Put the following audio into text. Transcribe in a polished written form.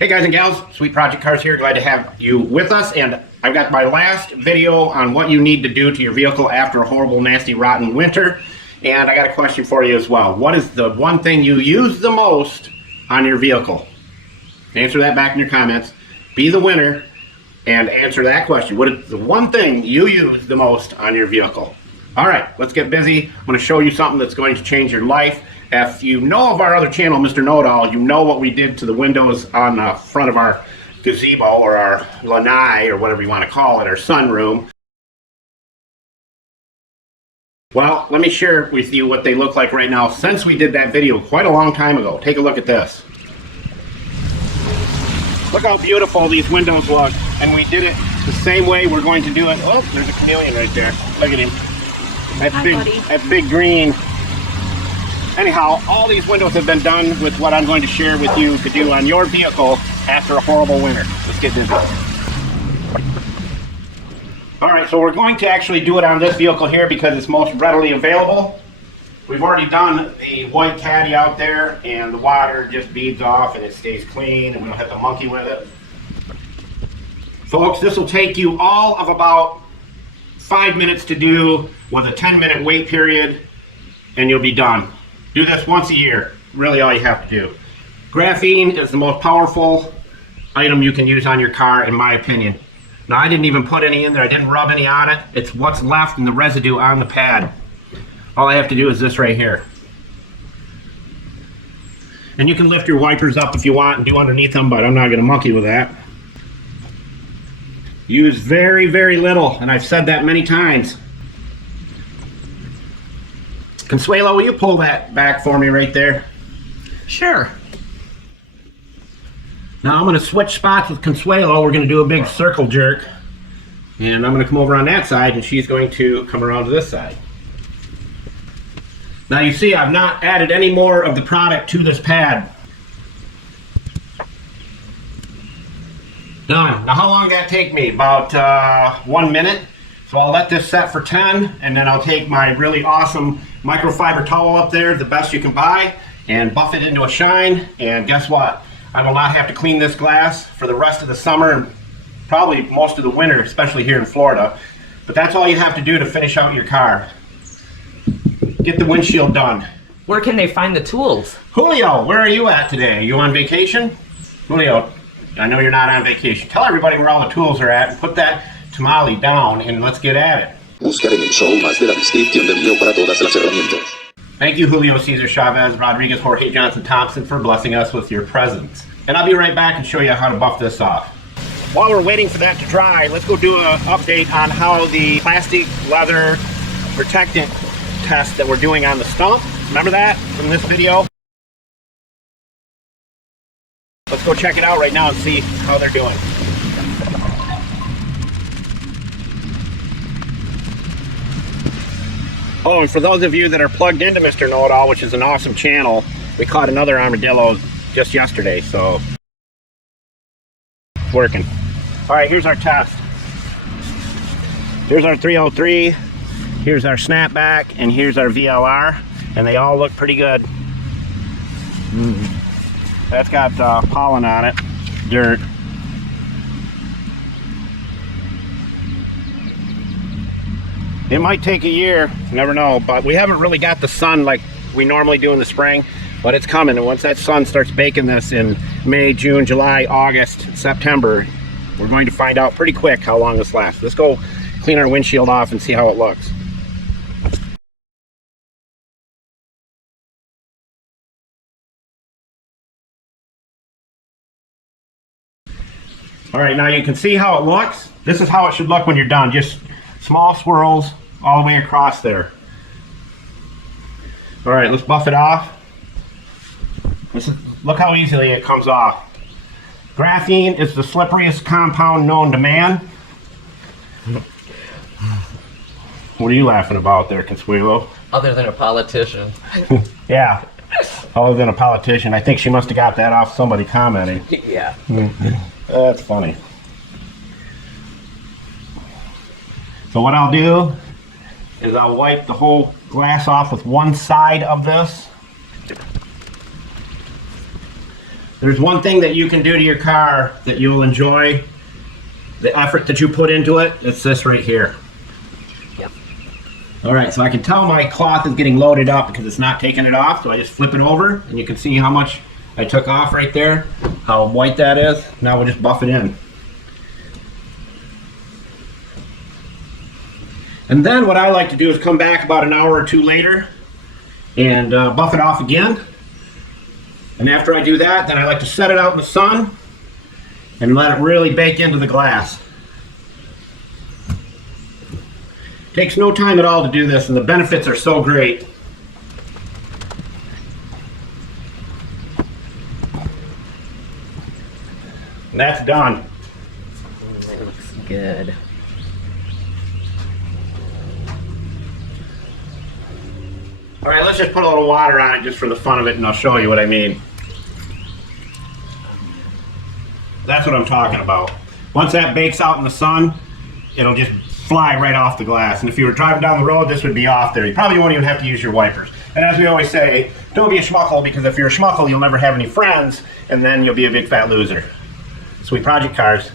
Hey guys and gals, Sweet Project Cars here. Glad to have you with us. And I've got my last video on what you need to do to your vehicle after a horrible, nasty, rotten winter. And I got a question for you as well. What is the one thing you use the most on your vehicle? Answer that back in your comments. Be the winner and answer that question. What is the one thing you use the most on your vehicle? All right, let's get busy. I'm going to show you something that's going to change your life. If you know of our other channel, Mr. Know-It-All, you know what we did to the windows on the front of our gazebo or our lanai or whatever you want to call it, our sunroom. Well, let me share with you what they look like right now since we did that video quite a long time ago. Take a look at this. Look how beautiful these windows look. And we did it the same way we're going to do it. Oh, there's a chameleon right there. Look at him. That big green. Anyhow, all these windows have been done with what I'm going to share with you to do on your vehicle after a horrible winter. Let's get busy. Alright, so we're going to actually do it on this vehicle here because it's most readily available. We've already done the white caddy out there and the water just beads off and it stays clean and we don't have to monkey with it. Folks, this will take you all of about 5 minutes to do with a 10-minute wait period and you'll be done. Do this once a year, really all you have to do. Graphene is the most powerful item you can use on your car, in my opinion. Now, I didn't even put any in there. I didn't rub any on it. It's what's left in the residue on the pad. All I have to do is this right here. And you can lift your wipers up if you want and do underneath them, but I'm not going to monkey with that. Use very, very little, and I've said that many times. Consuelo, will you pull that back for me right there? Sure. Now I'm going to switch spots with Consuelo. We're going to do a big circle jerk. And I'm going to come over on that side and she's going to come around to this side. Now you see I've not added any more of the product to this pad. Done. Now how long did that take me? About 1 minute. So I'll let this set for 10 and then I'll take my really awesome microfiber towel up there, the best you can buy, and buff it into a shine. And guess what? I will not have to clean this glass for the rest of the summer and probably most of the winter, especially here in Florida. But that's all you have to do to finish out your car. Get the windshield done. Where can they find the tools? Julio, where are you at today? Are you on vacation? Julio, I know you're not on vacation. Tell everybody where all the tools are at and put that tamale down and let's get at it. Buscar en el show más de la descripción del video para todas las herramientas. Thank you, Julio Cesar Chavez, Rodriguez, Jorge Johnson Thompson, for blessing us with your presence. And I'll be right back and show you how to buff this off. While we're waiting for that to dry, let's go do an update on how the plastic leather protectant test that we're doing on the stump. Remember that from this video? Let's go check it out right now and see how they're doing. Oh, and for those of you that are plugged into Mr. Know-It-All, which is an awesome channel, we caught another armadillo just yesterday, so it's working. All right, here's our test. Here's our 303, here's our snapback, and here's our VLR, and they all look pretty good. That's got pollen on it, dirt. It might take a year, you never know, but we haven't really got the sun like we normally do in the spring, but it's coming. And once that sun starts baking this in May, June, July, August, September, we're going to find out pretty quick how long this lasts. Let's go clean our windshield off and see how it looks. All right, now you can see how it looks. This is how it should look when you're done. Just small swirls all the way across there. All right, let's buff it off. Look how easily it comes off. Graphene is the slipperiest compound known to man. What are you laughing about there, Consuelo? Other than a politician. Yeah, other than a politician. I think she must have got that off somebody commenting. Yeah. That's funny. So what I'll do is I'll wipe the whole glass off with one side of this. There's one thing that you can do to your car that you'll enjoy the effort that you put into it. It's this right here. Yep. All right, so I can tell my cloth is getting loaded up because it's not taking it off. So I just flip it over and you can see how much I took off right there, how white that is. Now we'll just buff it in. And then what I like to do is come back about an hour or two later and buff it off again. And after I do that, then I like to set it out in the sun and let it really bake into the glass. Takes no time at all to do this, and the benefits are so great. And that's done. That looks good. All right, let's just put a little water on it just for the fun of it, and I'll show you what I mean. That's what I'm talking about. Once that bakes out in the sun, it'll just fly right off the glass. And if you were driving down the road, this would be off there. You probably won't even have to use your wipers. And as we always say, don't be a schmuckle, because if you're a schmuckle, you'll never have any friends, and then you'll be a big fat loser. Sweet Project Cars.